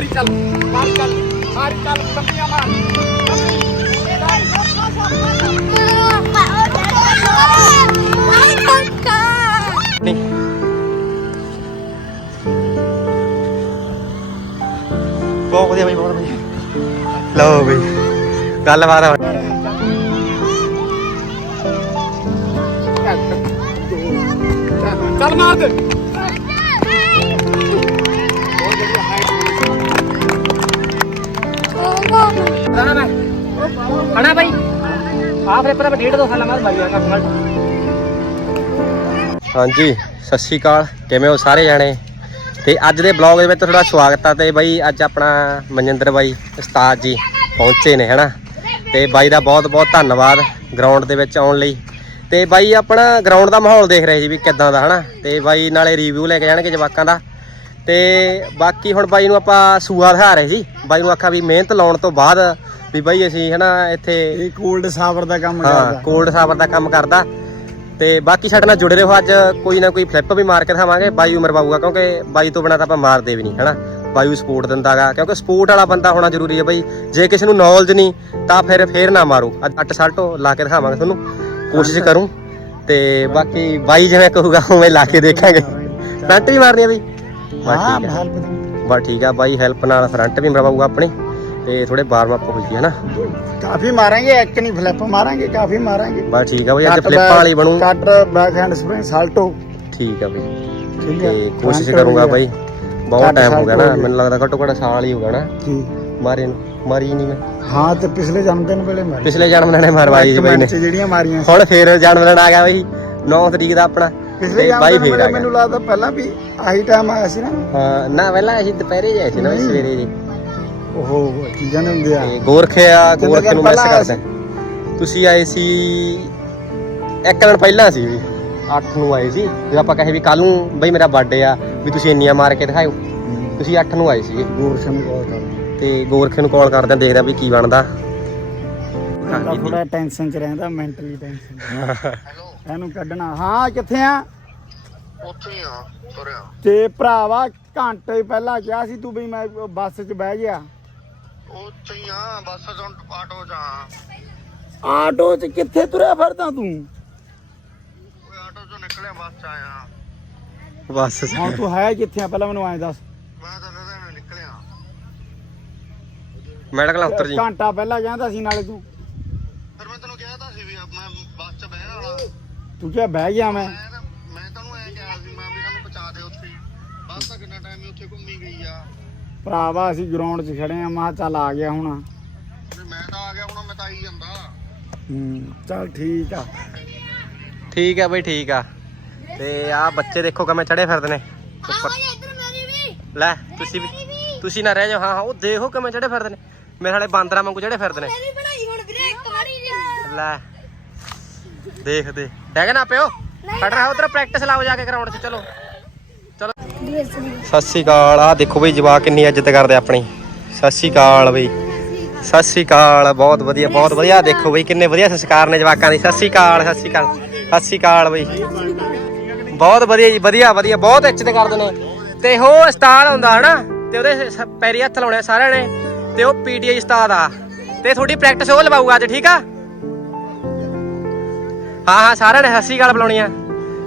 ਮਾਰੀ ਚੱਲ ਮਾਰੀ ਚੱਲ ਮਾਰੀ ਚੱਲ ਲੰਮੀਆਂ ਮਾਰ ਨਹੀਂ ਬਹੁਤ ਵਧੀਆ ਬਈ ਬਹੁਤ ਵਧੀਆ ਲਓ ਬਈ ਗੱਲਬਾਤ ਆ ਚੱਲ ਮਾਰ ਹਣਾ ਭਾਈ ਆ ਫਿਰ ਪਰ ਡੇਢ ਦੋ ਸਾਲਾਂ ਬਾਅਦ ਮਰ ਜਾਏਗਾ ਫਲ ਹਾਂਜੀ, ਸਤਿ ਸ਼੍ਰੀ ਅਕਾਲ। ਕਿਵੇਂ ਹੋ ਸਾਰੇ ਜਾਣੇ? ਤੇ ਅੱਜ ਦੇ ਬਲੌਗ ਦੇ ਵਿੱਚ ਤੁਹਾਡਾ ਸਵਾਗਤ ਆ ਤੇ ਬਾਈ, ਅੱਜ ਆਪਣਾ ਮਨਜਿੰਦਰ ਬਾਈ, ਉਸਤਾਦ ਜੀ ਪਹੁੰਚੇ ਨੇ, ਹਨਾ? ਤੇ ਬਾਈ ਦਾ ਬਹੁਤ ਬਹੁਤ ਧੰਨਵਾਦ ਗਰਾਊਂਡ ਦੇ ਵਿੱਚ ਆਉਣ ਲਈ। ਤੇ ਬਾਈ, ਆਪਣਾ ਗਰਾਊਂਡ ਦਾ ਮਾਹੌਲ ਦੇਖ ਰਹੇ ਸੀ ਵੀ ਕਿੱਦਾਂ ਦਾ, ਹਨਾ? ਤੇ ਬਾਈ ਨਾਲੇ ਰਿਵਿਊ ਲੈ ਕੇ ਜਾਣਗੇ ਜਵਾਕਾਂ ਦਾ। ਤੇ ਬਾਕੀ ਹੁਣ ਬਾਈ ਨੂੰ ਆਪਾਂ ਸੂਆ ਦਿਖਾ ਰਹੇ ਸੀ। ਬਾਈ ਨੂੰ ਆਖਾ ਵੀ ਮਿਹਨਤ ਲਾਉਣ ਤੋਂ ਬਾਅਦ ਵੀ ਬਾਈ ਅਸੀਂ ਹਨਾ ਇੱਥੇ ਇਹ ਕੋਲਡ ਸਾਵਰ ਦਾ ਕੰਮ ਹਾਂ ਕੋਲਡ ਸਾਬਰ ਦਾ ਕੰਮ ਕਰਦਾ। ਤੇ ਬਾਕੀ ਸਾਡੇ ਨਾਲ ਜੁੜੇ ਰਹੋ ਅੱਜ। ਕੋਈ ਨਾ ਕੋਈ ਫਲਿੱਪ ਵੀ ਮਾਰ ਕੇ ਦਿਖਾਵਾਂਗੇ ਬਾਈ ਉਮਰ ਬਾਬੂਗਾ ਕਿਉਂਕਿ ਬਾਈ ਤੋਂ ਬਿਨਾ ਤਾਂ ਆਪਾਂ ਮਾਰਦੇ ਵੀ ਨਹੀਂ ਹਨਾ? ਬਾਈ ਸਪੋਰਟ ਦਿੰਦਾਗਾ ਕਿਉਂਕਿ ਸਪੋਰਟ ਵਾਲਾ ਬੰਦਾ ਹੋਣਾ ਜ਼ਰੂਰੀ ਹੈ ਬਾਈ। ਜੇ ਕਿਸੇ ਨੂੰ ਨੌਲੇਜ ਨਹੀਂ ਤਾਂ ਫਿਰ ਫੇਰ ਨਾ ਮਾਰੋ। ਅੱਜ ਅੱਟ ਸਲਟੋ ਲਾ ਕੇ ਦਿਖਾਵਾਂਗੇ ਤੁਹਾਨੂੰ। ਕੋਸ਼ਿਸ਼ ਕਰੂੰ। ਤੇ ਬਾਕੀ ਬਾਈ ਜਿਵੇਂ ਕਹੂਗਾ ਉਵੇਂ ਲਾ ਕੇ ਦੇਖਾਂਗੇ। ਫਰੰਟ ਵੀ ਮਾਰਨੀ ਆ ਬਈ। ਹਾਂ ਬਸ ਠੀਕ ਆ ਬਾਈ ਹੈਲਪ ਨਾਲ ਫਰੰਟ ਵੀ ਮਰਵਾਊਗਾ ਆਪਣੀ। ਤੇ ਥੋੜੇ ਵਾਰਮ ਅਪ ਹੋਈ ਹੈ ਨਾ। ਕਾਫੀ ਮਾਰਾਂਗੇ ਇੱਕ ਨਹੀਂ ਫਲਿੱਪ ਮਾਰਾਂਗੇ ਕਾਫੀ ਮਾਰਾਂਗੇ। ਬਸ ਠੀਕ ਆ ਬਈ ਅੱਜ ਫਲਿੱਪਾਂ ਵਾਲੀ ਬਣੂ। ਕੱਟ ਬੈਕ ਹੈਂਡ ਸਪ੍ਰਿੰਗ ਸਾਲਟੋ ਠੀਕ ਆ ਬਈ। ਠੀਕ ਹੈ ਤੇ ਕੋਸ਼ਿਸ਼ ਕਰੂੰਗਾ ਬਾਈ ਆ। ਬਹੁਤ ਟਾਈਮ ਹੋ ਗਿਆ ਨਾ। ਮੈਨੂੰ ਲੱਗਦਾ ਘੱਟੋ ਘੱਟ ਸਾਲ ਹੀ ਹੋ ਗਿਆ ਨਾ। ਕੀ ਮਾਰੇ ਨੂੰ ਮਾਰੀ ਨਹੀਂ ਮੈਂ। ਹਾਂ ਤੇ ਪਿਛਲੇ ਜਨਮ ਦਿਨ ਵੇਲੇ ਮਾਰੀ। ਪਿਛਲੇ ਜਨਮ ਦਿਨ ਨੇ ਮਰਵਾਈ ਸੀ ਬਾਈ ਨੇ। ਜਿਹੜੀਆਂ ਮਾਰੀਆਂ ਹੁਣ ਫੇਰ ਜਨਮ ਦਿਨ ਆ ਗਿਆ ਬਾਈ 9 ਤਰੀਕ ਦਾ ਆਪਣਾ ਪਿਛਲੇ ਜਨਮ ਦਿਨ ਵੇਲੇ ਆ ਮੈਨੂੰ ਲੱਗਦਾ ਪਹਿਲਾਂ ਵੀ ਆਹੀ ਟਾਈਮ ਆਇਆ ਸੀ ਨਾ। ਹਾਂ ਨਾ ਪਹਿਲਾਂ ਅਸੀਂ ਦੁਪਹਿਰੇ ਜਾਏ ਸੀ ਨਾ। ਸਵੇਰੇ ਜੀ। ਉਹ ਕੀ ਕਹਿੰਦੇ ਹੁੰਦੇ ਆ ਤੇ ਗੋਰਖੇ ਆ ਕਿੰਨੇ ਗੋਰਖੇ ਦਿਨ ਨੂੰ ਮਿਸ ਪਹਿਲਾਂ ਆਇਆ ਕਰਦੇ। ਤੁਸੀਂ ਆਏ ਸੀ ਇੱਕ ਦਿਨ ਪਹਿਲਾਂ ਸੀ ਵੀ 8 ਨੂੰ ਆਏ ਸੀ। ਜਦੋਂ ਆਪਾਂ ਕਹੇ ਵੀ ਕੱਲ ਨੂੰ ਬਈ ਮੇਰਾ ਬਰਥਡੇ ਆ ਵੀ ਤੁਸੀਂ ਇੰਨੀਆਂ ਮਾਰ ਕੇ ਦਿਖਾਓ ਤੁਸੀਂ 8 ਨੂੰ ਆਏ ਸੀਗੇ। ਗੋਰਸ਼ਨ ਕਾਲ ਕਰ ਤੇ ਗੋਰਖੇ ਨੂੰ ਕਾਲ ਕਰਦੇ ਆ ਦੇਖਦੇ ਆ ਵੀ ਕੀ ਬਣਦਾ। ਥੋੜਾ ਟੈਨਸ਼ਨ ਚ ਰਹਿੰਦਾ ਮੈਂਟਲੀ ਟੈਨਸ਼ਨ ਇਹਨੂੰ ਕੱਢਣਾ। ਹਾਂ ਕਿੱਥੇ ਆ? ਉੱਥੇ ਹੀ ਆ ਤੁਰਿਆ। ਤੇ ਭਰਾਵਾ ਘੰਟੇ ਪਹਿਲਾਂ ਕਿਹਾ ਸੀ ਤੂੰ ਵੀ ਮੈਂ ਬੱਸ 'ਚ ਬਹਿ ਗਿਆ। ਉੱਥੇ ਹੀ ਆ ਬੱਸ ਤੋਂ ਆਟੋ ਜਾ ਆਟੋ 'ਚ ਕਿੱਥੇ ਤੁਰਿਆ ਫਿਰਦਾ ਤੂੰ? ਕੋਈ ਆਟੋ ਚੋਂ ਨਿਕਲਿਆ ਬੱਸ 'ਚ ਆਇਆ। ਬਸ ਹੁਣ ਤੂੰ ਹੈ ਕਿੱਥੇ ਆ? ਪਹਿਲਾਂ ਮੈਨੂੰ ਐਂ ਦੱਸ। ਮੈਂ ਤਾਂ ਨਜ਼ਰ ਨਿਕਲਿਆ। ਮੈਡੀਕਲ ਅਫਸਰ ਜੀ। ਘੰਟਾ ਪਹਿਲਾਂ ਕਹਿੰਦਾ ਸੀ ਨਾਲੇ ਤੂੰ। ਫਿਰ ਮੈਂ ਤੈਨੂੰ ਕਿਹਾ ਤਾਂ ਸੀ ਵੀ ਮੈਂ ਬੱਸ 'ਚ ਬਹਿਣ ਵਾਲਾ। ਤੂੰ ਕਿਹਾ ਬਹਿ ਗਿਆ ਮੈਂ ਭਰਾਵਾ ਅਸੀਂ ਗਰਾਊਂਡ 'ਚ ਖੜੇ ਆ ਮੈਂ ਚੱਲ ਆ ਗਿਆ ਹੁਣ। ਵੀ ਮੈਂ ਤਾਂ ਆ ਗਿਆ ਹੁਣ ਮੈਂ ਤਾਂ ਆਈ ਜਾਂਦਾ। ਹੂੰ ਚੱਲ ਠੀਕ ਆ। ਠੀਕ ਆ ਬਈ ਠੀਕ ਆ। ਤੇ ਆ ਬੱਚੇ ਦੇਖੋ ਕਿਵੇਂ ਚੜੇ ਫਿਰਦੇ ਨੇ। ਉੱਪਰ ਲੈ ਤੁਸੀਂ ਵੀ ਤੁਸੀਂ ਨਾ ਰਹਿ ਜਾਓ। ਹਾਂ ਹਾਂ ਉਹ ਦੇਖੋ ਕਿਵੇਂ ਚੜੇ ਫਿਰਦੇ ਨੇ। ਮੇਰੇ ਹਾਲੇ ਬਾਂਦਰਾਂ ਵਾਂਗੂ ਚੜੇ ਫਿਰਦੇ ਨੇ। ਲੈ ਦੇਖ ਦੇ ਡੈਗ ਨਾ ਪਿਓ। ਫੜ ਰਹਾ ਉਧਰ ਪ੍ਰੈਕਟਿਸ ਲਾਓ ਜਾ ਕੇ ਗਰਾਊਂਡ 'ਚ। ਚਲੋ। ਸਤਿ ਸ਼੍ਰੀ ਅਕਾਲ। ਆ ਦੇਖੋ ਬਈ, ਜਵਾਕ ਕਿੰਨੀ ਇੱਜ਼ਤ ਕਰਦੇ ਆਪਣੀ। ਸਤਿ ਸ਼੍ਰੀ ਅਕਾਲ ਬਈ। ਸਤਿ ਸ਼੍ਰੀ ਅਕਾਲ। ਬਹੁਤ ਵਧੀਆ ਬਹੁਤ ਵਧੀਆ। ਦੇਖੋ ਬਈ, ਕਿੰਨੇ ਵਧੀਆ ਸੰਸਕਾਰ ਨੇ ਜਵਾਕਾਂ ਦੇ। ਸਤਿ ਸ਼੍ਰੀ ਅਕਾਲ, ਸਤਿ ਸ਼੍ਰੀ ਅਕਾਲ, ਸਤਿ ਸ਼੍ਰੀ ਅਕਾਲ ਬਈ। ਬਹੁਤ ਵਧੀਆ ਜੀ, ਵਧੀਆ ਵਧੀਆ। ਬਹੁਤ ਇੱਜ਼ਤ ਕਰਦੇ ਨੇ। ਤੇ ਉਹ ਉਸਤਾਦ ਹੁੰਦਾ ਹਨਾ, ਤੇ ਉਹਦੇ ਸ- ਪੈਰੀ ਹੱਥ ਲਾਉਣੇ ਆ ਸਾਰਿਆਂ ਨੇ। ਤੇ ਉਹ ਪੀਟੀਆਈ ਉਸਤਾਦ ਆ। ਤੇ ਤੁਹਾਡੀ ਪ੍ਰੈਕਟਿਸ ਉਹ ਲਵਾਊਗਾ ਅੱਜ, ਠੀਕ ਆ? ਹਾਂ ਹਾਂ, ਸਾਰਿਆਂ ਨੇ ਸਤਿ ਸ਼੍ਰੀ ਅਕਾਲ ਬੁਲਾਉਣੀ ਆ।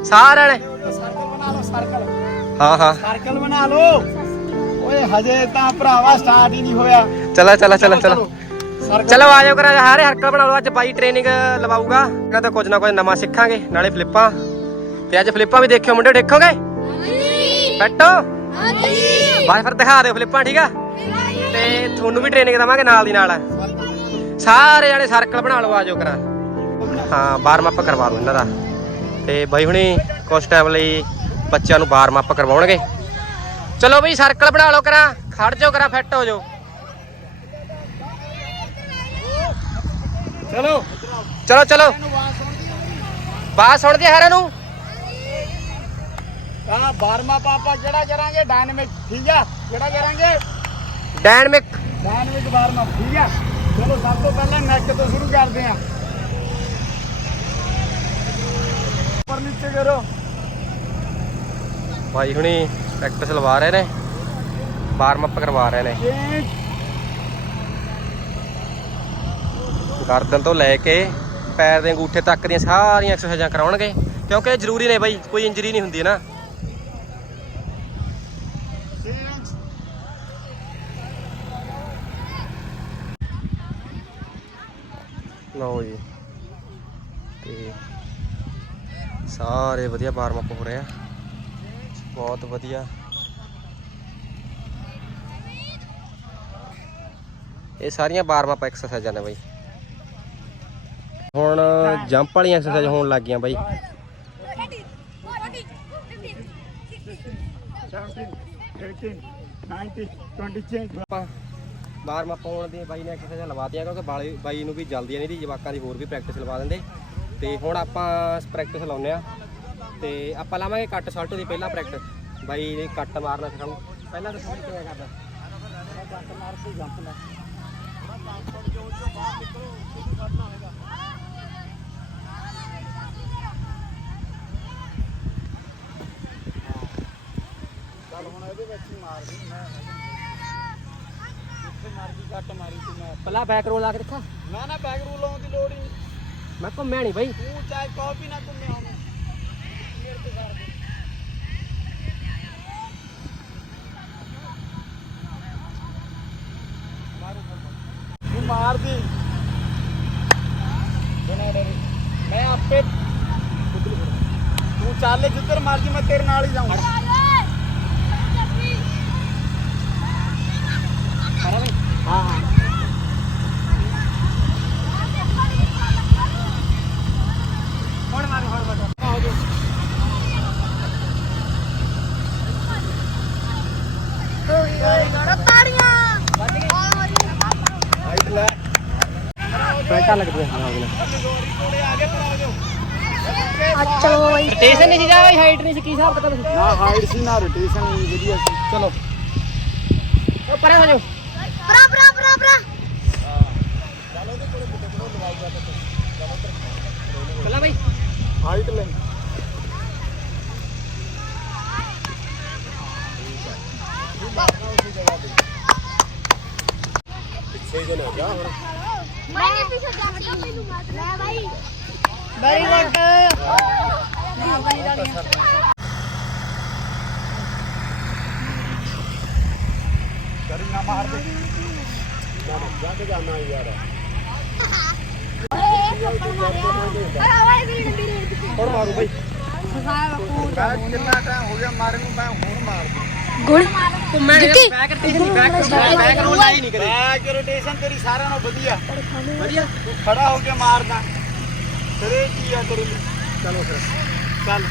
ਸਾਰਿਆਂ ਨੇ। ਸਰਕਲ ਬਣਾ ਲਓ ਸਰਕਲ ਹਾਂ ਹਾਂ। ਸਰਕਲ ਬਣਾ ਲਓ। ਓਏ ਹਜੇ ਤਾਂ ਭਰਾਵਾ ਸਟਾਰਟ ਹੀ ਨਹੀਂ ਹੋਇਆ। ਚਲੋ ਚਲੋ ਚਲੋ ਚਲੋ ਚਲੋ। ਆ ਜਾਓ ਕਰਾ ਹਾਰੇ ਹਰਕਤ ਬਣਾ ਲਓ। ਅੱਜ ਬਾਈ ਟ੍ਰੇਨਿੰਗ ਲਵਾਊਗਾ। ਇਹਨਾਂ ਤੋਂ ਕੁਝ ਨਾ ਕੁਝ ਨਵਾਂ ਸਿੱਖਾਂਗੇ। ਨਾਲੇ ਫਲਿੱਪਾਂ। ਤੇ ਅੱਜ ਫਲਿੱਪਾਂ ਵੀ ਦੇਖਿਓ ਮੁੰਡੇ ਦੇਖੋਗੇ? ਬੈਠੋ। ਬਸ ਫਿਰ ਦਿਖਾ ਦਿਓ ਫਲਿੱਪਾਂ ਠੀਕ ਆ? ਤੇ ਤੁਹਾਨੂੰ ਵੀ ਟ੍ਰੇਨਿੰਗ ਦਵਾਂਗੇ ਨਾਲ ਦੀ ਨਾਲ। ਸਾਰੇ ਜਾਣੇ ਸਰਕਲ ਬਣਾ ਲਓ ਆ ਜਾਓ ਕਰਾ। ਹਾਂ ਵਾਰਮ ਅਪ ਕਰਵਾ ਲਓ ਇਹਨਾਂ ਦਾ। ਤੇ ਬਾਈ ਹੁਣੀ ਕੁਝ ਟਾਈਮ ਲਈ ਬੱਚਿਆਂ ਨੂੰ ਵਾਰਮ ਅਪ ਕਰਵਾਉਣਗੇ। ਚਲੋ ਬਈ ਸਰਕਲ ਬਣਾ ਲਓ ਕਰਾ। ਖੜ ਜਾਓ ਕਰਾ ਫਿੱਟ ਹੋ ਜਾਓ। ਚਲੋ। ਚਲੋ ਚਲੋ। ਬਾਤ ਸੁਣਦੇ ਹਾਰੇ ਨੂੰ? ਆ ਬਾਰਮਾ ਪਾਪਾ ਕਿਹੜਾ ਕਰਾਂਗੇ? ਡਾਇਨਾਮਿਕ ਠੀਕ ਆ? ਕਿਹੜਾ ਕਰਾਂਗੇ? ਡਾਇਨਮਿਕ ਡਾਇਨਾਮਿਕ ਬਾਰਮਾ ਠੀਕ ਆ? ਚਲੋ ਸਭ ਤੋਂ ਪਹਿਲਾਂ ਨੈਕ ਤੋਂ ਸ਼ੁਰੂ ਕਰਦੇ ਆ ਉੱਪਰ ਨੀਚੇ ਕਰੋ। ਭਾਈ ਹੁਣੀ ਪ੍ਰੈਕਟਿਸ ਲਵਾ ਰਹੇ ਨੇ ਵਾਰਮ ਅਪ ਕਰਵਾ ਰਹੇ ਨੇ। ਗਰਦਨ ਤੋਂ ਲੈ ਕੇ ਪੈਰ ਦੇ ਅੰਗੂਠੇ ਤੱਕ ਦੀਆਂ ਸਾਰੀਆਂ ਐਕਸਰਸਾਈਜ਼ਾਂ ਕਰਾਉਣਗੇ, ਕਿਉਂਕਿ ਇਹ ਜ਼ਰੂਰੀ ਨੇ ਬਾਈ, ਕੋਈ ਇੰਜਰੀ ਨਹੀਂ ਹੁੰਦੀ ਨਾ। ਲਓ ਜੀ। ਤੇ ਸਾਰੇ ਵਧੀਆ ਵਾਰਮ ਅਪ ਹੋ ਰਹੇ ਆ। ਬਹੁਤ ਵਧੀਆ। ਇਹ ਸਾਰੀਆਂ ਵਾਰਮ ਅਪ ਐਕਸਰਸਾਈਜ਼ਾਂ ਨੇ ਬਾਈ। ਹੁਣ ਜੰਪ ਵਾਲੀਆਂ ਐਕਸਰਸਾਈਜ਼ ਹੋਣ ਲੱਗ ਗਈਆਂ ਬਾਈ। 17 18 19 20 ਚੇਂਜ ਆਪਾਂ ਵਾਰਮ ਅਪ ਹੋਣ ਦੀ ਬਾਈ ਨੇ ਐਕਸਰਸਾਈਜ਼ ਲਵਾਤੀਆਂ ਕਿਉਂਕਿ ਬਾਈ ਬਾਈ ਨੂੰ ਵੀ ਜਲਦੀ ਨਹੀਂ ਦੀ, ਜਵਾਕਾਂ ਦੀ ਹੋਰ ਵੀ ਪ੍ਰੈਕਟਿਸ ਲਵਾ ਦਿੰਦੇ। ਤੇ ਹੁਣ ਆਪਾਂ ਪ੍ਰੈਕਟਿਸ ਲਾਉਨੇ ਆ ਤੇ ਆਪਾਂ ਲਾਵਾਂਗੇ ਕੱਟ ਸਾਲਟੋ ਦੀ ਪਹਿਲਾਂ ਪ੍ਰੈਕਟਿਸ ਬਾਈ ਨੇ ਕੱਟ ਮਾਰਨਾ ਸਿਖਾਉ ਪਹਿਲਾਂ ਦੱਸੋ ਕਿਵੇਂ ਕਰਦਾ ਕੱਟ ਮਾਰ ਕੇ ਜੰਪ ਲੈ ਚੱਲ ਹੁਣ ਇਹਦੇ ਵਿੱਚ ਹੀ ਮਾਰ ਦੇ ਮੈਂ। ਜਿੱਥੇ ਮਰਜ਼ੀ ਕੱਟ ਮਾਰੀ ਤੂੰ ਮੈਂ। ਪਹਿਲਾਂ ਬੈਕ ਰੋਲ ਲਾ ਕੇ ਦੇਖਾ। ਨਾ ਨਾ ਬੈਕ ਰੂਲ ਲਾਉਣ ਦੀ ਲੋੜ ਹੀ ਨਹੀਂ। ਮੈਂ ਘੁੰਮਿਆ ਨਹੀਂ ਬਾਈ। ਤੂੰ ਚਾਹੇ ਕਾਪੀ ਨਾ ਘੁੰਮਿਆ ਹੋਵੇਂ। ਮੇਰੇ ਤੇ ਕਰ ਦੇ। ਤੂੰ ਮਾਰ ਦੀ ਬਿਨਾਂ ਡਰੇ ਮੈਂ ਆਪੇ ਤੂੰ ਚੱਲ ਜਿੱਧਰ ਮਰਜ਼ੀ ਮੈਂ ਤੇਰੇ ਨਾਲ ਹੀ ਜਾਊਂਗਾ ਹਾਂ ਹਾਂ ਹੁਣ ਮਾਰ ਹੁਣ ਮਾਰ ਹੋ ਜਾ ਹਾਈਟ ਲੈ ਕੋਲੇ ਆ ਗਏ ਪਰ ਆ ਜਾਓ ਰੋਟੇਸ਼ਨ ਨਹੀਂ ਸੀ ਜਾ ਬਾਈ ਹਾਈਟ ਨਹੀਂ ਸੀ ਕੀ ਹਿਸਾਬ ਕਿਤਾਬ ਸੀ? ਨਾ ਹਾਈਟ ਸੀ ਨਾ ਰੋਟੇਸ਼ਨ ਵਧੀਆ ਸੀ। ਚਲੋ। ਉਹ ਪਰੇ ਹੋ ਜਾਓ। ਪਹਿਲਾਂ ਬਾਈ। ਹਾਈਟ ਲੈ ਵੈਰੀ ਗੁੱਡ ਕਰੀ ਨਾ ਮਾਰ ਦੇ ਹੁਣ ਮਾਰੂ ਬਾਈ ਕਿੰਨਾ ਟਾਈਮ ਹੋ ਗਿਆ ਮਾਰੇ ਨੂੰ ਮੈਂ ਹੁਣ ਮਾਰ ਦੂੰ ਗੋਲ। ਘੁੰਮਿਆ ਨਹੀਂ ਬੈਕ ਰੋਟੇਸ਼ਨ ਨਹੀਂ ਬੈਕ ਬੈਕ ਰੋਲ ਲਾਈ ਨਹੀਂ ਕਰੇ। ਬੈਕ ਰੋਟੇਸ਼ਨ ਤੇਰੀ ਸਾਰਿਆਂ ਨਾਲੋਂ ਵਧੀਆ। ਵਧੀਆ? ਤੂੰ ਖੜਾ ਹੋ ਕੇ ਮਾਰਦਾ ਤੇਰੇ ਕੀ ਆ ਤੇਰੇ ਲਈ? ਚਲੋ ਫਿਰ। ਚੱਲ।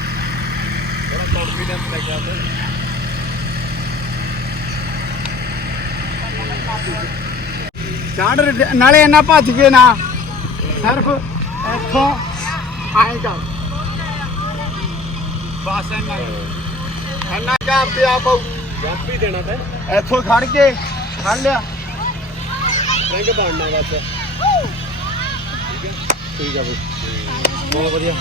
ਬੜਾ ਕੌਨਫੀਡੈਂਸ ਲੈ ਗਿਆ ਤੇ। ਚਾਂਡ ਨਾਲੇ ਇੰਨਾ ਭੱਜ ਕੇ ਨਾ ਸਿਰਫ ਇੱਥੋਂ ਆਏ ਜਾ ਬਸ ਇੰਨਾ ਇੰਨਾ ਕੰਮ ਤੇ ਆ ਪਾਉ ਜੰਪ ਹੀ ਦੇਣਾ ਤੇ। ਇੱਥੋਂ ਖੜ ਕੇ ਖੜ ਲਿਆ। ਰਿੰਗ ਬਣਨਾ ਬਸ। ਠੀਕ ਆ ਬਈ ਬਹੁਤ ਵਧੀਆ।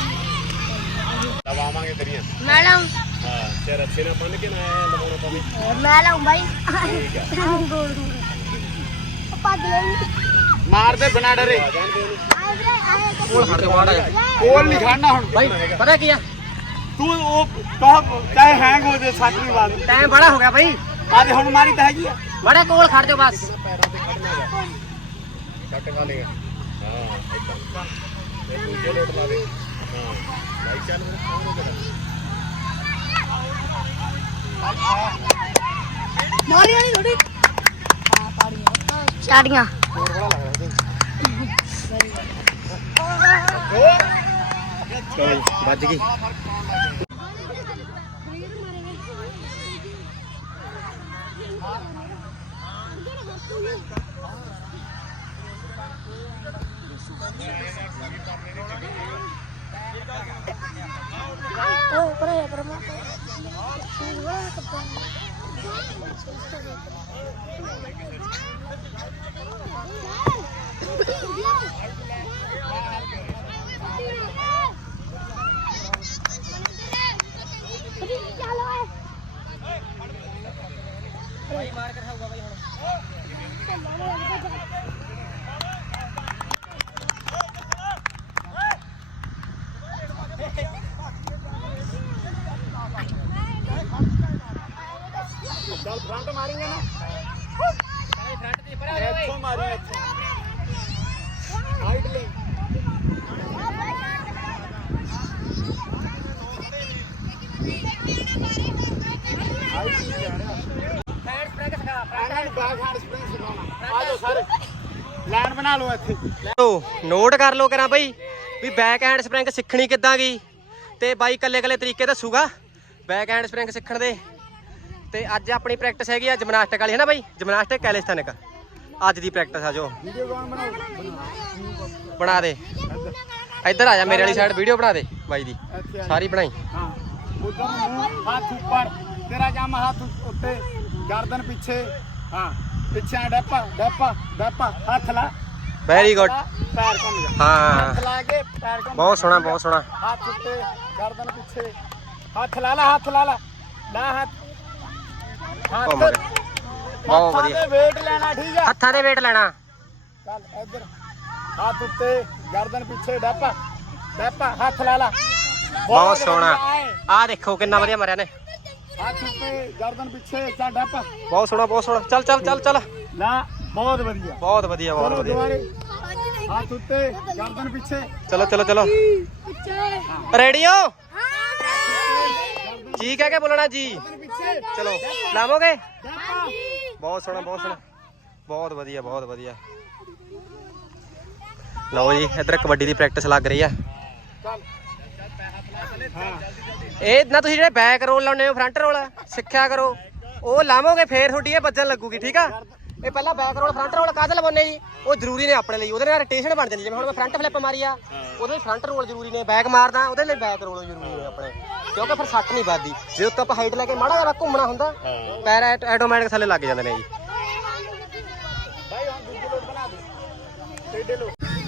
ਲਵਾਵਾਂਗੇ ਤੇਰੀਆਂ। ਮੈਂ ਲਾਉਂ ਹਾਂ ਤੇ ਰੱਸੇ ਨਾਲ ਬੰਨ ਕੇ ਨਾ ਆਇਆ ਲਵਾਉਣਾ ਪਵੇ ਮੈਂ ਲਾਉਂ ਬਾਈ। ਠੀਕ ਆ। ਪੱਗ ਲੈ ਮਾਰ ਦੇ ਬਿਨਾ ਡਰੇ। ਆਏ ਵੀਰੇ ਆਏ। ਕੋਲ ਨਹੀਂ ਖੜਨਾ ਹੁਣ। ਬਾਈ ਪਤਾ ਕੀ ਆ? ਤੂੰ ਉਹ ਕਹ ਚਾਹੇ ਹੈਂਗ ਹੋ ਜੇ ਸੱਟ ਵੀ ਵਾਦ ਟਾਈਮ ਬੜਾ ਹੋ ਗਿਆ ਬਾਈ ਆ ਦੇ ਹੁਣ ਮਾਰੀ ਤਾਂ ਹੈਗੀ ਆ ਮਾੜਾ ਕੋਲ ਖੜ ਜਾਓ ਬਸ ਪੈਰਾਂ ਤੇ ਖੜਨਾ ਹੈਗਾ ਕੱਟ ਖਾ ਲੇਗਾ ਹਾਂ ਇੱਦਾਂ ਤੇ ਦੂਜੇ ਲੋਟ ਲਾ ਦੇ ਹਾਂ ਲਾਈ ਚੱਲ ਫਿਰ ਕੌਣ ਹੋ ਗਿਆ ਮਾਰੀ ਵਾਲੀ ਥੋੜੀ ਚਾੜੀਆਂ ਚਲ ਵੱਜ ਗਈ ਓਏ ਪਰੇ ਪਰਮਾ ਭਾਈ ਮਾਰ ਕੇ ਖਾਊਗਾ ਭਾਈ ਹੁਣ ਚੱਲ ਫਰੰਟ ਮਾਰੇਂਗੇ ਨਾ। ਭਾਈ ਫਰੰਟ ਤੇ ਪਰੇ ਇੱਥੋਂ ਮਾਰੀ ਇੱਥੋਂ। ਹਾਈਟ ਲਈ ਸਾਈਡ ਸਪ੍ਰਿੰਗ ਸਿਖਾ ਇਹਨਾਂ ਨੂੰ ਬੈਕ ਹੈਂਡ ਸਪ੍ਰਿੰਗ ਸਿਖਾਉਣਾ ਆ ਜਾਓ ਸਾਰੇ। ਲਾਈਨ ਬਣਾ ਲਓ ਇੱਥੇ। ਲਓ ਨੋਟ ਕਰ ਲਓ ਕਰਾਂ ਬਈ, ਵੀ ਬੈਕ ਹੈਂਡ ਸਪ੍ਰਿੰਗ ਸਿੱਖਣੀ ਕਿੱਦਾਂ ਗਈ ਤੇ ਬਾਈ ਕੱਲੇ ਕੱਲੇ ਤਰੀਕੇ ਦੱਸੂਗਾ। ਬੈਕ ਹੈਂਡ ਸਪ੍ਰਿੰਗ ਸਿੱਖਣ ਦੇ। ਤੇ ਅੱਜ ਆਪਣੀ ਪ੍ਰੈਕਟਿਸ ਹੈਗੀ ਆ ਜਿਮਨਾਸਟਿਕ ਵਾਲੀ ਹੈ ਨਾ ਬਾਈ? ਜਿਮਨਾਸਟਿਕ ਕੈਲਿਸਥੈਨਿਕ ਅੱਜ ਦੀ ਪ੍ਰੈਕਟਿਸ ਆ ਜੋ। ਵੀਡੀਓ ਕੌਣ ਬਣਾਓ। ਬਣਾ ਦੇ। ਇੱਧਰ ਆ ਜਾ ਮੇਰੇ ਵਾਲੀ ਸਾਈਡ ਵੀਡੀਓ ਬਣਾ ਦੇ ਬਾਈ ਦੀ। ਸਾਰੀ ਬਣਾਈ। ਹਾਂ। ਉਧਰ ਨੂੰ ਹੱਥ ਉੱਪਰ ਤੇਰਾ ਜਮ ਹੱਥ ਉੱਤੇ ਗਰਦਨ ਪਿੱਛੇ। ਹਾਂ। ਪਿੱਛੇ ਡੱਪਾ ਡੱਪਾ ਡੱਪਾ ਹੱਥ ਲਾ। ਵੈਰੀ ਗੁੱਡ ਪੈਰ ਘੁੰਮ ਜਾ। ਹਾਂ। ਹੱਥ ਲਾ ਕੇ ਪੈਰ ਘੁੰਮ ਬਹੁਤ ਸੋਹਣਾ ਬਹੁਤ ਸੋਹਣਾ। ਹੱਥ ਉੱਤੇ ਗਰਦਨ ਪਿੱਛੇ। ਹੱਥ ਲਾ ਲਾ ਹੱਥ ਲਾ ਲਾ। ਲਾ ਹੱਥ। ਘੁੰਮ ਬਹੁਤ ਹੱਥਾਂ ਵਧੀਆ। ਦੇ weight ਲੈਣਾ ਠੀਕ ਆ। ਹੱਥਾਂ ਦੇ ਵੇਟ ਲੈਣਾ। ਚੱਲ ਇੱਧਰ। ਹੱਥ ਉੱਤੇ ਗਰਦਨ ਪਿੱਛੇ ਡੱਪਾ। ਡੱਪਾ ਹੱਥ ਲਾ ਲਾ। ਬਹੁਤ ਸੋਹਣਾ। ਆਹ ਦੇਖੋ ਕਿੰਨਾ ਵਧੀਆ ਮਰਿਆ ਨੇ। ਹੱਥ ਉੱਤੇ ਗਰਦਨ ਪਿੱਛੇ ਚੱਲ ਡੱਪਾ। ਬਹੁਤ ਸੋਹਣਾ ਬਹੁਤ ਸੋਹਣਾ। ਚੱਲ ਚੱਲ ਚੱਲ ਚੱਲ। ਲਾ ਬਹੁਤ ਵਧੀਆ। ਬਹੁਤ ਵਧੀਆ ਬਹੁਤ ਵਧੀਆ। ਹੱਥ ਉੱਤੇ ਗਰਦਨ ਪਿੱਛੇ। ਚਲੋ ਚਲੋ ਚਲੋ। ਰੈਡੀ ਹੋ? ਜੀ ਕਹਿ ਕੇ ਬੋਲਣਾ ਜੀ? ਚਲੋ, ਲਾਵੋਗੇ? ਬਹੁਤ ਸੋਹਣਾ ਬਹੁਤ ਸੋਹਣਾ। ਬਹੁਤ ਵਧੀਆ ਬਹੁਤ ਵਧੀਆ। ਲਓ ਜੀ, ਇੱਧਰ ਕਬੱਡੀ ਦੀ ਪ੍ਰੈਕਟਿਸ ਲੱਗ ਰਹੀ ਆ। ਇਹ ਨਾ ਤੁਸੀਂ ਜਿਹੜੇ ਬੈਕ ਰੋਲ ਲਾਉਨੇ ਹੋ ਫਰੰਟ ਰੋਲ ਸਿੱਖਿਆ ਕਰੋ। ਉਹ ਲਾਵੋਗੇ, ਫੇਰ ਤੁਹਾਡੀ ਇਹ ਵੱਜਣ ਲੱਗੂਗੀ, ਠੀਕ ਆ? ਇਹ ਪਹਿਲਾਂ ਬੈਕ ਰੋਲ ਫਰੰਟ ਰੋਲ ਕਾਹਦੇ ਲਵਾਉਨੇ ਜੀ? ਉਹ ਜ਼ਰੂਰੀ ਨੇ ਆਪਣੇ ਲਈ। ਉਹਦੇ ਨਾਲ ਰੋਟੇਸ਼ਨ ਬਣ ਜਾਂਦੀ ਜਿਵੇਂ ਹੁਣ ਮੈਂ ਫਰੰਟ ਫਲਿੱਪ ਮਾਰੀ ਆ ਉਹਦੇ ਲਈ ਫਰੰਟ ਰੋਲ ਜ਼ਰੂਰੀ ਨੇ। ਬੈਕ ਮਾਰਦਾ ਉਹਦੇ ਲਈ ਬੈਕ ਰੋਲ ਜ਼ਰੂਰੀ ਨੇ ਆਪਣੇ। ਕਿਉਂਕਿ ਫਿਰ ਸੱਟ ਨਹੀਂ ਵੱਜਦੀ ਜੇ ਉੱਤੇ ਆਪਾਂ ਹਾਈਟ ਲੈ ਕੇ ਮਾੜਾ ਜਿਹਾ ਘੁੰਮਣਾ ਹੁੰਦਾ ਪੈਰ ਆਟੋਮੈਟਿਕ ਥੱਲੇ ਲੱਗ ਜਾਂਦੇ ਨੇ ਜੀ।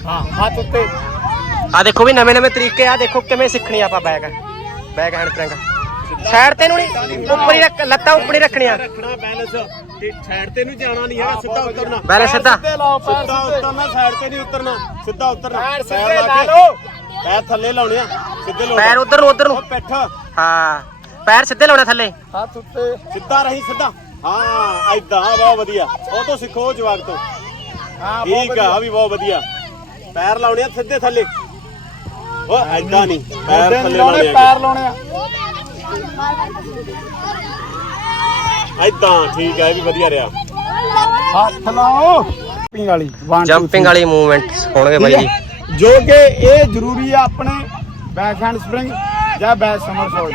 ਹਾਂ ਹੱਥ ਉੱਤੇ ਆ ਦੇਖੋ ਵੀ ਨਵੇਂ ਨਵੇਂ ਤਰੀਕੇ ਆ। ਦੇਖੋ ਕਿਵੇਂ ਸਿੱਖਣੀ ਆਪਾਂ back back hand spring side ਤੇ ਨੂੰ ਨਹੀਂ ਉੱਪਰ ਹੀ ਰੱਖ ਲੱਤਾਂ ਉੱਪਰ ਹੀ ਰੱਖਣੀਆਂ। ਰੱਖਣਾ ਬੈਲੈਂਸ ਤੇ ਸਾਈਡ ਤੇ ਨੂੰ ਜਾਣਾ ਨਹੀਂ ਹੈਗਾ ਸਿੱਧਾ ਉਤਰਨਾ। ਬੈਲੈਂਸ ਸਿੱਧਾ। ਸਿੱਧੇ ਲਾਓ ਪੈਰ ਸਿੱਧਾ ਸਿੱਧੇ। ਉਤਰਨਾ ਸਾਈਡ ਤੇ ਨਹੀਂ ਉਤਰਨਾ ਸਿੱਧਾ ਉਤਰਨਾ। ਪੈਰ ਸਿੱਧੇ ਲਾ ਲਓ। ਪੈਰ ਥੱਲੇ ਲਾਉਣੇ ਆ ਸਿੱਧੇ ਲਾਉਣੇ ਪੈਰ ਉਧਰ ਨੂੰ ਉਧਰ ਨੂੰ। ਉਹ ਪਿੱਠ। ਹਾਂ ਪੈਰ ਸਿੱਧੇ ਲਾਉਣੇ ਥੱਲੇ। ਹੱਥ ਉੱਤੇ। ਸਿੱਧਾ ਰਹੀ ਸਿੱਧਾ। ਹਾਂ ਐਦਾਂ ਬਹੁਤ ਵਧੀਆ। ਉਹ ਤੋਂ ਸਿੱਖੋ ਜਵਾਕ ਤੋਂ। ਹਾਂ ਠੀਕ ਆ ਆ ਵੀ ਬਹੁਤ ਵਧੀਆ। ਪੈਰ ਲਾਉਣੇ ਆ ਸਿੱਧੇ ਥੱਲੇ। ਉਹ ਐਦਾਂ ਨਹੀਂ ਪੈਰ ਥੱਲੇ ਲਾਉਣੇ ਲਾਉਣੇ ਪੈਰ ਲਾਉਣੇ ਆ। ਐਦਾਂ ਠੀਕ ਇਹ ਵੀ ਵਧੀਆ ਰਿਹਾ। ਹੱਥ ਲਾਓ। ਜੰਪਿੰਗ ਵਾਲੀ ਜੰਪਿੰਗ। ਵਾਲੀ ਮੂਵਮੈਂਟਸ ਹੋਣਗੇ ਬਾਈ ਜੀ। ਜੋ ਕਿ ਇਹ ਜ਼ਰੂਰੀ ਆ ਆਪਣੇ ਬੈਕ ਹੈਂਡ ਸਪ੍ਰਿੰਗ ਜਾਂ ਬੈਕ ਸਮਰ ਸੋਲਟ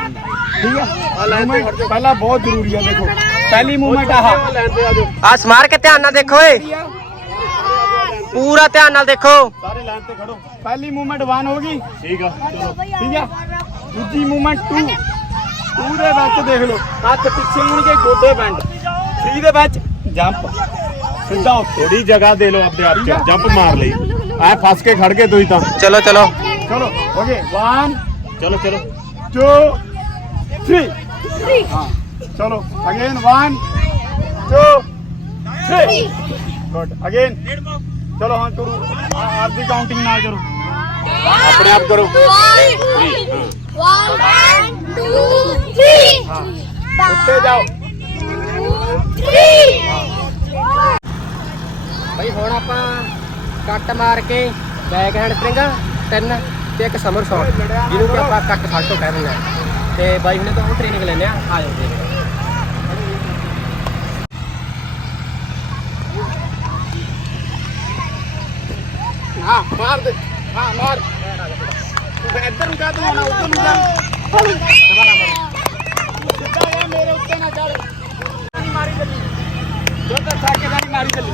ਠੀਕ ਆ Movement ਪਹਿਲਾਂ ਬਹੁਤ ਜ਼ਰੂਰੀ ਆ ਦੇਖੋ। ਪਹਿਲੀ ਮੂਵਮੈਂਟ ਆਹ। ਆ ਸਮਾਰ ਕੇ ਧਿਆਨ ਨਾਲ ਦੇਖੋ ਏ। ਪੂਰਾ ਧਿਆਨ ਨਾਲ ਦੇਖੋ। ਸਾਰੇ ਲਾਈਨ ਤੇ ਖੜੋ। ਪਹਿਲੀ ਮੂਵਮੈਂਟ 1 ਹੋ ਗਈ। ਠੀਕ ਆ ਚਲੋ। ਠੀਕ ਆ ਦੂਜੀ ਮੂਵਮੈਂਟ 2 2 ਦੇ ਵਿੱਚ ਦੇਖ ਲਓ। ਹੱਥ ਪਿੱਛੇ ਹੋਣਗੇ ਗੋਡੇ ਬੈਂਡ 3 ਦੇ ਵਿੱਚ ਜੰਪ ਸਿੱਧਾ ਉੱਤੇ। ਥੋੜੀ ਜਗ੍ਹਾ ਦੇ ਲਓ ਆਪਣੇ ਆਪ ਚ ਜੰਪ ਮਾਰ ਲਈ। ਐ ਫਸ ਕੇ ਖੜ ਗਏ ਤੁਸੀਂ ਤਾਂ। ਚਲੋ ਚਲੋ। ਚਲੋ ਹੋ ਗਏ 1 ਚਲੋ ਚਲੋ। 2 3 ਹਾਂ ਚਲੋ ਅਗੇਨ 1 2 3 ਗੁੱਡ ਅਗੇਨ ਚਲੋ ਹੁਣ ਕਰੋ। ਆਪਦੀ ਕਾਊਂਟਿੰਗ ਨਾਲ ਕਰੋ। ਆਪਣੇ ਆਪ ਕਰੋ। One, two, three. ਉੱਤੇ ਜਾਓ। Three. ਬਾਈ ਹੁਣ ਆਪਾਂ ਕੱਟ ਮਾਰ ਕੇ ਬੈਕ ਹੈਂਡ ਸਪ੍ਰਿੰਗ ਤਿੰਨ ਤੇ ਇੱਕ ਸਮਰ ਸ਼ਾਟ ਜਿਹਨੂੰ ਕਿ ਆਪਾਂ ਕੱਟ ਸਾਲਟੋ ਕਹਿ ਦਿੰਦੇ ਆ। ਤੇ ਬਾਈ ਹੁਣੇ ਤੋਂ ਉਹ ਟ੍ਰੇਨਿੰਗ ਲੈਣੇ ਆ ਆ ਜਾਓ ਜੀ। ਹਾਂ ਮਾਰ ਦੇ। ਹਾਂ ਮਾਰ। ਤੂੰ ਇੱਧਰ ਨੂੰ ਕਾ ਤੂੰ ਆਉਣਾ, ਉੱਧਰ ਨੂੰ ਜਾ। ਸਿੱਧਾ ਆ ਮੇਰੇ ਉੱਤੇ ਨਾ ਚੜ ਮਾਰੀ ਚੱਲੀ ਜੋ ਤਾਂ ਥੱਕ ਕੇ ਮਾਰੀ ਚੱਲੀ।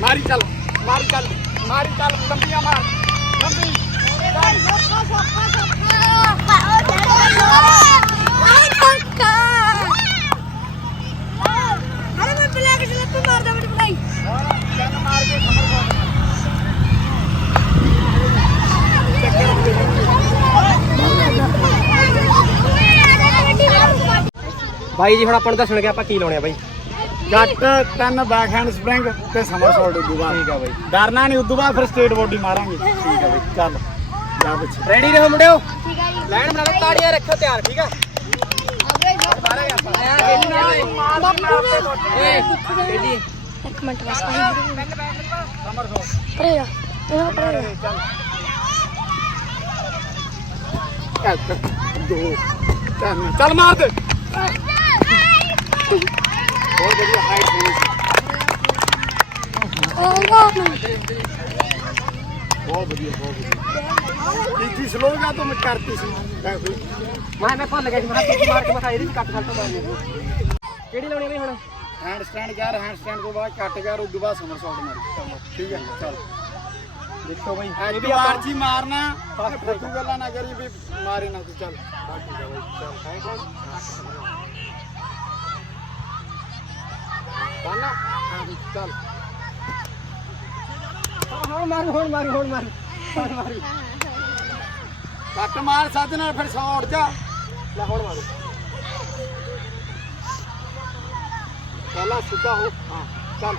ਮਾਰੀ ਚੱਲ ਮਾਰੀ ਚੱਲ ਮਾਰੀ ਚੱਲ, ਲੰਬੀਆਂ ਮਾਰ। ਲੰਬੀ। ਅਰੇ ਮੈਂ ਬਲੈਕ ਸਲਿੱਪ ਮਾਰਦਾ ਬੜੀ ਬੜਾਈ ਚੰਨ ਮਾਰ ਕੇ ਖਮਰ ਪਾ ਬਾਈ ਜੀ ਹੁਣ ਆਪਾਂ ਨੂੰ ਦੱਸਣਗੇ ਆਪਾਂ ਕੀ ਲਾਉਣੇ ਆ ਬਾਈ। ਜੱਟ ਤਿੰਨ ਬੈਕ ਹੈਂਡ ਸਪ੍ਰਿੰਗ ਤੇ ਸਮਰ ਸ਼ਾਟ ਉਦੋਂ ਬਾਅਦ। ਠੀਕ ਆ ਬਾਈ। ਡਰਨਾ ਨਹੀਂ ਉਦੋਂ ਬਾਅਦ ਫਿਰ ਸਟੇਟ ਬੋਡੀ ਮਾਰਾਂਗੇ। ਠੀਕ ਆ ਬਾਈ ਚੱਲ। ਜਾ ਪਿੱਛੇ। ਰੈਡੀ ਰਹੋ ਮੁੰਡਿਓ? ਠੀਕ ਹੈ ਜੀ। ਲਾਈਨ ਬਣਾ ਲਓ ਤਾੜੀਆਂ ਰੱਖੋ ਤਿਆਰ ਠੀਕ ਆ? ਇੱਕ ਮਿੰਟ ਬਸ ਪਰੇਗਾ ਇਹ ਪਰੇਗਾ ਇੱਕ ਦੋ ਚੱਲ ਮਾਰ ਦੇ। ਬਹੁਤ ਵਧੀਆ ਹਾਈਟ ਬਹੁਤ ਵਧੀਆ ਬਹੁਤ ਵਧੀਆ ਤੀਜੀ ਸਲੋ ਜਾਂ ਤੋਂ ਮੈਂ ਕਰਤੀ ਸੀ ਮੈਂ ਮੈਂ ਭੁੱਲ ਗਿਆ ਸੀ ਮੈਂ ਕਿਹਾ ਮਾਰ ਕੇ ਮੈਂ ਕਿਹਾ ਵੀ ਕੱਟ ਕੱਟ ਮਾਰਨੀ ਕਿਹੜੀ ਲਾਉਣੀ ਬਈ ਹੁਣ ਹੈਂਡ ਸਟੈਂਡ ਕਰ ਹੈਂਡ ਸਟੈਂਡ ਤੋਂ ਬਾਅਦ ਕੱਟ ਕਰ ਉਦੋਂ ਬਾਅਦ ਸਮਰ ਸ਼ਾਟ ਮਾਰੀ ਠੀਕ ਹੈ ਚੱਲ ਦੇਖੋ ਬਈ ਇਹ ਵੀ ਆਰਜੀ ਮਾਰਨਾ ਫੱਟੂ ਗੱਲਾਂ ਨਾ ਕਰੀ ਵੀ ਮਾਰੇ ਨਾ ਤੂੰ ਚੱਲ ਠੀਕ ਹੈ ਬਾਈ ਚੱਲ ਕਾਨਾ ਹਾਂ ਵੀ ਚੱਲ ਹੁਣ ਮਾਰ ਹੁਣ ਮਾਰ ਹੁਣ ਮਾਰ ਹੁਣ ਮਾਰ ਕੱਟ ਮਾਰ ਸੱਜ ਨਾਲ ਫਿਰ ਸੌ ਉੱਡ ਜਾ ਲੈ ਹੁਣ ਮਾਰੋ ਚੱਲ ਸਿੱਧਾ ਹੋ ਹਾਂ ਚੱਲ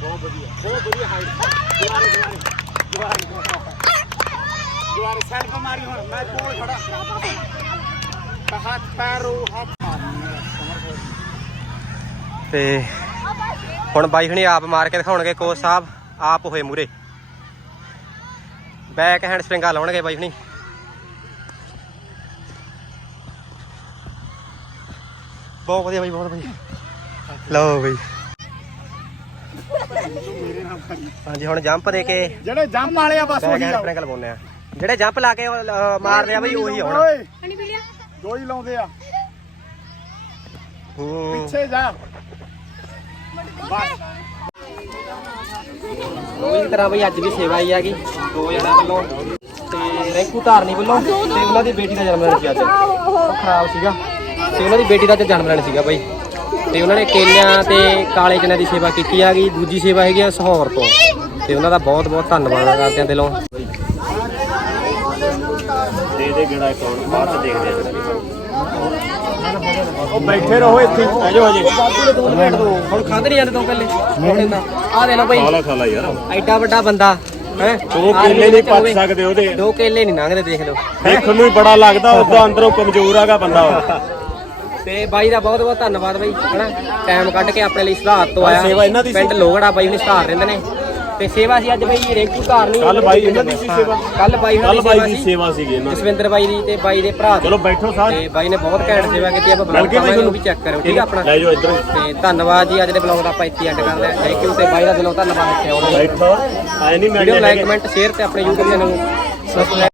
ਬਹੁਤ ਵਧੀਆ ਬਹੁਤ ਵਧੀਆ ਹਾਈਟ ਦੁਆਰੇ ਦੁਆਰੇ ਦੁਆਰੇ ਦੁਆਰੇ ਸੈਲਫ ਮਾਰੀ ਹੁਣ ਮੈਂ ਕੋਲ ਖੜਾ ਤਾਂ ਹੱਥ ਪੈਰ ਉਹ ਹੱਥ ਮਾਰਨੀ ਤੇ ਹੁਣ ਬਾਈ ਹੁਣੀ ਆਪ ਮਾਰ ਕੇ ਦਿਖਾਉਣਗੇ ਕੋਚ ਸਾਹਿਬ ਆਪ ਹੋਏ ਮੂਰੇ। ਬੈਕ ਹੈਂਡ ਸਪ੍ਰਿੰਗਾਂ ਲਾਉਣਗੇ ਬਾਈ ਹੁਣੀ। ਬਹੁਤ ਵਧੀਆ ਬਾਈ ਬਹੁਤ ਵਧੀਆ। ਲਓ ਬਾਈ। ਹਾਂਜੀ ਹੁਣ ਜੰਪ ਦੇ ਕੇ ਜਿਹੜੇ ਜੰਪ ਵਾਲੇ ਆ ਬਸ ਬੈਕ ਉਹੀ ਹੈਂਡ ਆ ਸਪ੍ਰਿੰਗ ਲਵਾਉਂਦੇ ਆ। ਜਿਹੜੇ ਜੰਪ ਲਾ ਕੇ ਅਹ, ਮਾਰਦੇ ਆ ਬਾਈ ਉਹੀ ਆ ਹੁਣ ਓਏ ਦੋ ਹੀ ਲਾਉਂਦੇ ਆ। ਹੂੰ। ਪਿੱਛੇ ਜਾ। ਬਸ ਉਹੀ ਤਰ੍ਹਾਂ ਬਈ ਅੱਜ ਵੀ ਸੇਵਾ ਹੀ ਹੈਗੀ, ਦੋ ਜਣਾਂ ਵੱਲੋਂ। ਤੇ ਰੈਂਕੂ ਧਾਰਨੀ ਵੱਲੋਂ ਤੇ ਉਹਨਾਂ ਦੀ ਬੇਟੀ ਦਾ ਜਨਮ ਦਿਨ ਸੀ ਅੱਜ। ਉਹ ਖਰਾਬ ਸੀਗਾ। ਤੇ ਉਹਨਾਂ ਦੀ ਬੇਟੀ ਦਾ ਅੱਜ ਜਨਮ ਦਿਨ ਸੀਗਾ ਬਈ। ਤੇ ਉਹਨਾਂ ਨੇ ਕੇਲਿਆਂ ਤੇ ਕਾਲੇ ਚਨੇ ਦੀ ਸੇਵਾ ਕੀਤੀ ਹੈਗੀ। ਦੂਜੀ ਸੇਵਾ ਹੈਗੀ ਆ ਸਹੌਰ ਤੋਂ। ਤੇ ਉਹਨਾਂ ਦਾ ਬਹੁਤ ਬਹੁਤ ਧੰਨਵਾਦ ਕਰਦੇ ਆ ਦਿਲੋਂ। ਦੇ ਦੇ ਗੇੜਾ ਅਕਾਊਂਟ ਬਾਅਦ ਦੇਖਦੇ ਆ। ਉਹ ਬੈਠੇ ਰਹੋ ਇੱਥੇ ਆ ਜਾਓ ਹਜੇ ਹੁਣ ਖਾਂਦੇ ਨਹੀਂ ਜਾਂਦੇ ਦੋ ਕੱਲੇ ਆ ਦੇ ਲਓ ਬਈ। ਖਾਲਾ ਖਾਲਾ ਯਾਰ। ਐਡਾ ਵੱਡਾ ਬੰਦਾ ਹੈ? ਦੋ ਕੇਲੇ ਨਹੀਂ ਪੱਟ ਸਕਦੇ ਉਹਦੇ। ਦੋ ਕੇਲੇ ਨਹੀਂ ਲੰਘਦੇ ਦੇਖ ਲਓ। ਦੇਖਣ ਨੂੰ ਹੀ ਬੜਾ ਲੱਗਦਾ ਉਦੋਂ ਅੰਦਰੋਂ ਕਮਜ਼ੋਰ ਹੈਗਾ ਬੰਦਾ ਉਹ। ਤੇ ਬਾਈ ਦਾ ਬਹੁਤ ਬਹੁਤ ਧੰਨਵਾਦ ਬਾਈ ਹਨਾ? ਟਾਈਮ ਕੱਢ ਕੇ ਆਪਣੇ ਲਈ ਸੁਧਾਰ ਤੋਂ ਆਇਆ। ਸੇਵਾ ਇਹਨਾਂ ਦੀ ਸੀ। ਪਿੰਡ ਲੋਗੜਾ ਬਾਈ ਨੇ ਸੁਧਾਰ ਰਹਿੰਦੇ ਨੇ। ਤੇ ਸੇਵਾ ਸੀ ਅੱਜ ਬਾਈ ਰੇਂਕੂ ਧਾਰਨੀ ਕੱਲ੍ਹ ਬਾਈ ਇਹਨਾਂ ਦੀ ਸੀ ਸੇਵਾ। ਕੱਲ ਬਾਈ ਕੱਲ ਬਾਈ ਦੀ ਸੇਵਾ ਸੀਗੀ ਇਹਨਾਂ ਦੀ। ਜਸਵਿੰਦਰ ਬਾਈ ਦੀ ਤੇ ਬਾਈ ਦੇ ਭਰਾ ਦੀ। ਚਲੋ ਬੈਠੋ ਸਾਰ। ਤੇ ਬਾਈ ਨੇ ਬਹੁਤ ਘੈਂਟ ਸੇਵਾ ਕੀਤੀ ਆਪਾਂ ਮਿਲ ਬਲੌਗ ਬਾਈ ਪਾਵਾਂਗੇ ਉਹ ਤੁਹਾਨੂੰ। ਵੀ ਚੈੱਕ ਕਰੋ ਠੀਕ ਆ ਆਪਣਾ? ਲੈ ਜਾਓ ਇੱਧਰ। ਤੇ ਧੰਨਵਾਦ ਜੀ ਅੱਜ ਦੇ ਬਲੌਗ ਦਾ ਆਪਾਂ ਇੱਥੇ ਐਂਡ ਕਰ ਲਿਆ ਥੈਂਕ ਯੂ ਤੇ ਬਾਈ ਦਾ ਦਿਲੋਂ ਧੰਨਵਾਦ ਆਉਣ ਲਈ ਬੈਠੋ। ਆਏ ਨਹੀਂ ਵੀਡੀਓ ਮਿਲਦੇ ਲਾਈਕ। ਕਮੈਂਟ ਸ਼ੇਅਰ ਤੇ ਆਪਣੇ YouTube ਚੈਨਲ ਨੂੰ ਸਬਸਕ੍ਰਾਈਬ